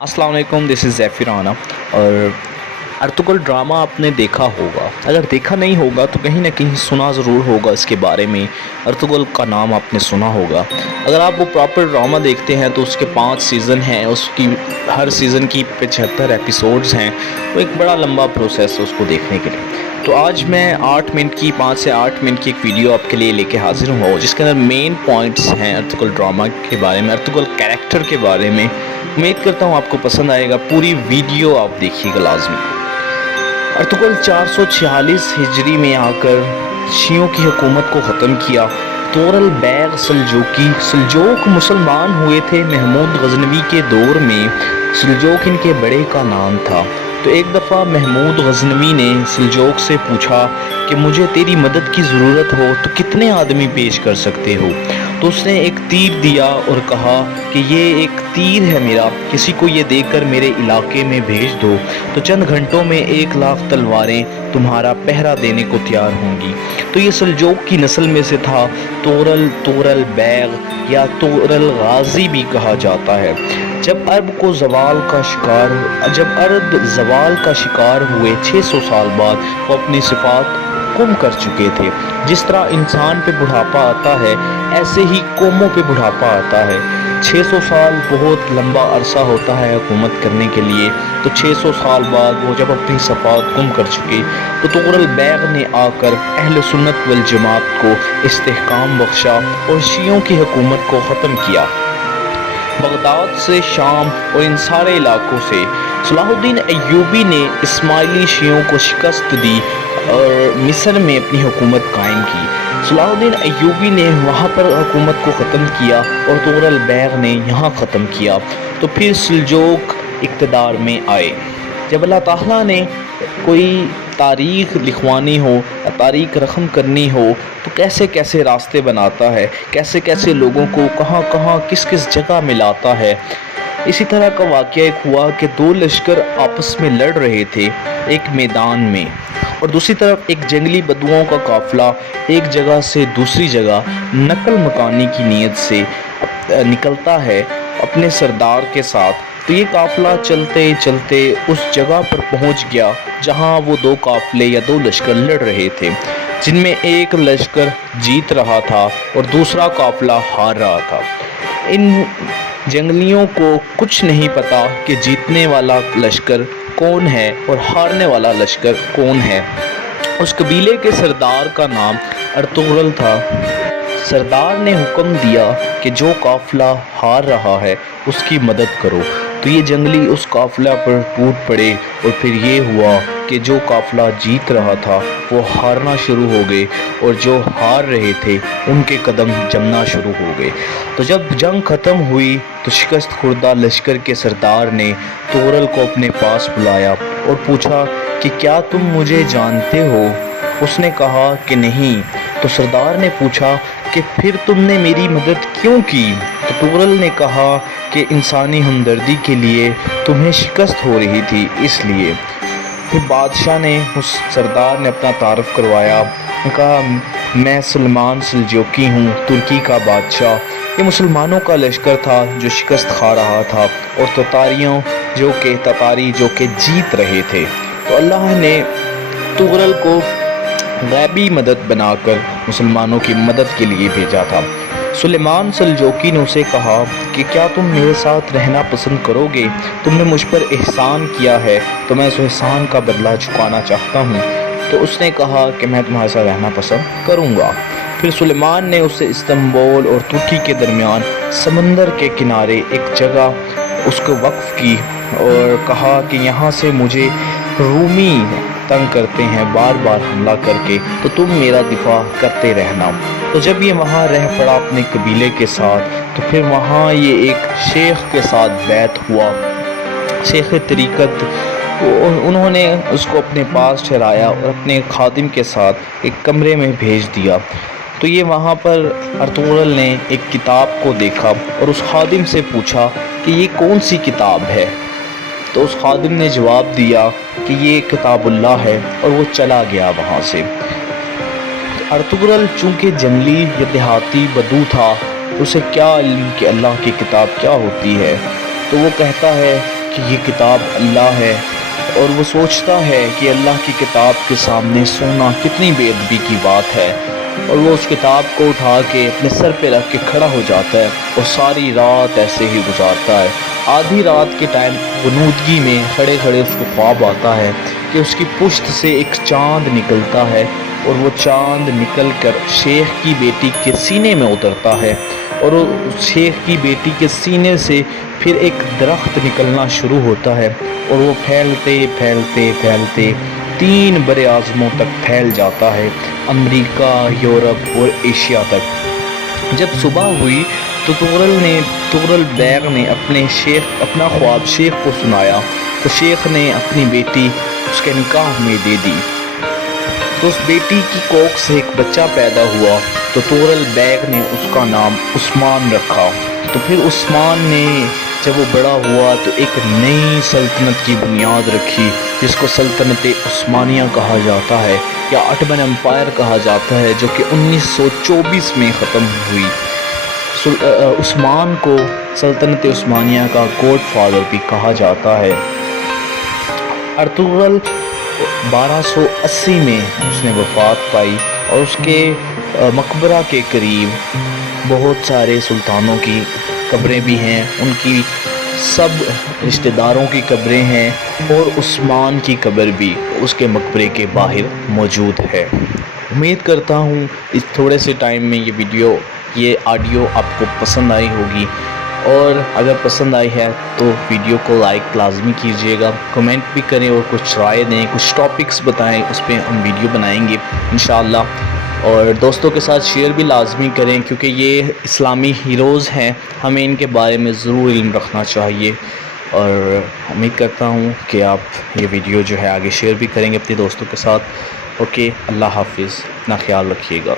अस्सलाम वालेकुम, this is ज़ैफ़िर Rana. और अर्तुगरुल ड्रामा आपने देखा होगा, अगर देखा नहीं होगा तो कहीं ना कहीं सुना ज़रूर होगा इसके बारे में। अर्तुगरुल का नाम आपने सुना होगा। अगर आप वो प्रॉपर ड्रामा देखते हैं तो उसके 5 सीज़न हैं, उसकी हर सीज़न की 75 एपिसोड्स हैं। वो एक बड़ा लंबा प्रोसेस है उसको देखने के लिए। तो आज मैं 8 मिनट की 5 से 8 मिनट की एक वीडियो आपके लिए लेके हाजिर हूँ जिसके अंदर मेन पॉइंट्स हैं अर्तुगरुल ड्रामा के बारे में, अर्तुगरुल कैरेक्टर के बारे में। उम्मीद करता हूँ आपको पसंद आएगा, पूरी वीडियो आप देखिएगा लाजमी। अर्तुगरुल 446 हिजरी में आकर शियों की हुकूमत को ख़त्म किया। तुगरुल बैग सल्जोक मुसलमान हुए थे महमूद गजनवी के दौर में। सल्जोक इनके बड़े का नाम था। तो एक दफ़ा महमूद गजनवी ने सल्जोक से पूछा कि मुझे तेरी मदद की ज़रूरत हो तो कितने आदमी पेश कर सकते हो। तो उसने एक तीर दिया और कहा कि ये एक तीर है मेरा, किसी को ये देकर मेरे इलाके में भेज दो तो चंद घंटों में 1 लाख तलवारें तुम्हारा पहरा देने को तैयार होंगी। तो ये सल्जोक की नस्ल में से था। तुगरुल बैग या तुगरुल गाजी भी कहा जाता है। जब अरब जवाल का शिकार हुए 600 साल बाद वो अपनी सिफात गुम कर चुके थे। जिस तरह इंसान पे बुढ़ापा आता है ऐसे ही कौमों पे बुढ़ापा आता है। 600 साल बहुत लंबा अरसा होता है हुकूमत करने के लिए। तो 600 साल बाद वो जब अपनी सिफात गुम कर चुके तो तुगरुल बैग ने आकर अहले सुन्नत वल जमात को इस्तेहकाम बख्शा और शियों की हुकूमत को ख़त्म किया। बगदाद से शाम और इन सारे इलाकों से सलाहुद्दीन अय्यूबी ने इस्माइली शियों को शिकस्त दी और मिस्र में अपनी हुकूमत कायम की। सलाहुद्दीन अय्यूबी ने वहाँ पर हुकूमत को ख़त्म किया और तुगरुल बैग ने यहाँ ख़त्म किया। तो फिर सल्जोक इक़्तिदार में आए। जब अल्लाह ताला ने कोई तारीख़ लिखवानी हो, तारीख़ रकम करनी हो तो कैसे कैसे रास्ते बनाता है, कैसे कैसे लोगों को कहाँ कहाँ किस किस जगह मिलाता है। इसी तरह का वाक़या एक हुआ कि 2 लश्कर आपस में लड़ रहे थे एक मैदान में, और दूसरी तरफ एक जंगली बदुओं का काफ़िला एक जगह से दूसरी जगह नकल मकानी की नीयत से निकलता है अपने सरदार के साथ। तो ये काफ़िला चलते चलते उस जगह पर पहुंच गया जहां वो 2 काफ़िले या 2 लश्कर लड़ रहे थे, जिनमें एक लश्कर जीत रहा था और दूसरा काफ़िला हार रहा था। इन जंगलियों को कुछ नहीं पता कि जीतने वाला लश्कर कौन है और हारने वाला लश्कर कौन है। उस कबीले के सरदार का नाम अर्तुगरुल था। सरदार ने हुक्म दिया कि जो काफ़िला हार रहा है उसकी मदद करो। तो ये जंगली उस काफ़िला पर टूट पड़े और फिर ये हुआ कि जो काफ़िला जीत रहा था वो हारना शुरू हो गए और जो हार रहे थे उनके कदम जमना शुरू हो गए। तो जब जंग ख़त्म हुई तो शिकस्त खुर्दा लश्कर के सरदार ने तुगरुल को अपने पास बुलाया और पूछा कि क्या तुम मुझे जानते हो। उसने कहा कि नहीं। तो सरदार ने पूछा कि फिर तुमने मेरी मदद क्यों की। तो तुगरुल ने कहा कि इंसानी हमदर्दी के लिए तुम्हें शिकस्त हो रही थी इसलिए। फिर बादशाह ने उस सरदार ने अपना तारफ़ करवाया, कहा मैं सुलेमान सल्जोकी हूँ, तुर्की का बादशाह। ये मुसलमानों का लश्कर था जो शिकस्त खा रहा था और ततारी जो के जीत रहे थे। तो अल्लाह ने तुगरुल को गैबी मदद बनाकर मुसलमानों की मदद के लिए भेजा था। सुलेमान सल्जोकी ने उसे कहा कि क्या तुम मेरे साथ रहना पसंद करोगे, तुमने मुझ पर एहसान किया है तो मैं उस एहसान का बदला चुकाना चाहता हूँ। तो उसने कहा कि मैं तुम्हारे साथ रहना पसंद करूँगा। फिर सुलेमान ने उसे इस्तांबुल और तुर्की के दरमियान समंदर के किनारे एक जगह उसको वक्फ की और कहा कि यहाँ से मुझे रूमी तंग करते हैं बार बार हमला करके, तो तुम मेरा दिफा करते रहना। तो जब ये वहाँ रह पड़ा अपने कबीले के साथ तो फिर वहाँ ये एक शेख के साथ बैत हुआ, शेख तरीक़त। उन्होंने उसको अपने पास ठहराया और अपने खादिम के साथ एक कमरे में भेज दिया। तो ये वहाँ पर अर्तुगरुल ने एक किताब को देखा और उस खादिम से पूछा कि ये कौन सी किताब है। तो उस खादिम ने जवाब दिया कि ये किताबुल्लाह है और वो चला गया वहाँ से। अर्तुगरुल चूँकि जंगली या देहाती बदू था, उसे क्या इल्म कि अल्लाह की किताब क्या होती है। तो वो कहता है کہ یہ کتاب اللہ ہے، اور وہ سوچتا ہے کہ اللہ کی کتاب کے سامنے سونا کتنی بے ادبی کی بات ہے، اور وہ اس کتاب کو اٹھا کے اپنے سر پہ رکھ کے کھڑا ہو جاتا ہے اور ساری رات ایسے ہی گزارتا ہے۔ آدھی رات کے ٹائم غنودگی میں کھڑے کھڑے اس کو خواب آتا ہے کہ اس کی پشت سے ایک چاند نکلتا ہے، اور وہ چاند نکل کر شیخ کی بیٹی کے سینے میں اترتا ہے، اور اس شیخ کی بیٹی کے سینے سے پھر ایک درخت نکلنا شروع ہوتا ہے، اور وہ پھیلتے پھیلتے پھیلتے 3 بر اعظموں تک پھیل جاتا ہے، امریکہ، یورپ اور ایشیا تک۔ جب صبح ہوئی تو تغرل بیگ نے اپنا خواب شیخ کو سنایا، تو شیخ نے اپنی بیٹی اس کے نکاح میں دے دی۔ تو اس بیٹی کی کوکھ سے ایک بچہ پیدا ہوا، تو تغرل بیگ نے اس کا نام عثمان رکھا۔ تو پھر عثمان نے جب وہ بڑا ہوا تو ایک نئی سلطنت کی بنیاد رکھی، جس کو سلطنت عثمانیہ کہا جاتا ہے یا اٹمن امپائر کہا جاتا ہے، جو کہ 1924 میں ختم ہوئی۔ عثمان کو سلطنت عثمانیہ کا گوڈ فادر بھی کہا جاتا ہے۔ ارطغرل 1280 میں اس نے وفات پائی، اور اس کے مقبرہ کے قریب بہت سارے سلطانوں کی قبریں بھی ہیں، ان کی سب رشتہ داروں کی قبریں ہیں، اور عثمان کی قبر بھی اس کے مقبرے کے باہر موجود ہے۔ امید کرتا ہوں اس تھوڑے سے ٹائم میں یہ آڈیو آپ کو پسند آئی ہوگی، اور اگر پسند آئی ہے تو ویڈیو کو لائک لازمی کیجیے گا، کمنٹ بھی کریں اور کچھ رائے دیں، کچھ ٹاپکس بتائیں، اس پہ ہم ویڈیو بنائیں گے انشاءاللہ، اور دوستوں کے ساتھ شیئر بھی لازمی کریں، کیونکہ یہ اسلامی ہیروز ہیں، ہمیں ان کے بارے میں ضرور علم رکھنا چاہیے، اور امید کرتا ہوں کہ آپ یہ ویڈیو جو ہے آگے شیئر بھی کریں گے اپنے دوستوں کے ساتھ۔ اوکے، اللہ حافظ، اپنا خیال رکھیے گا۔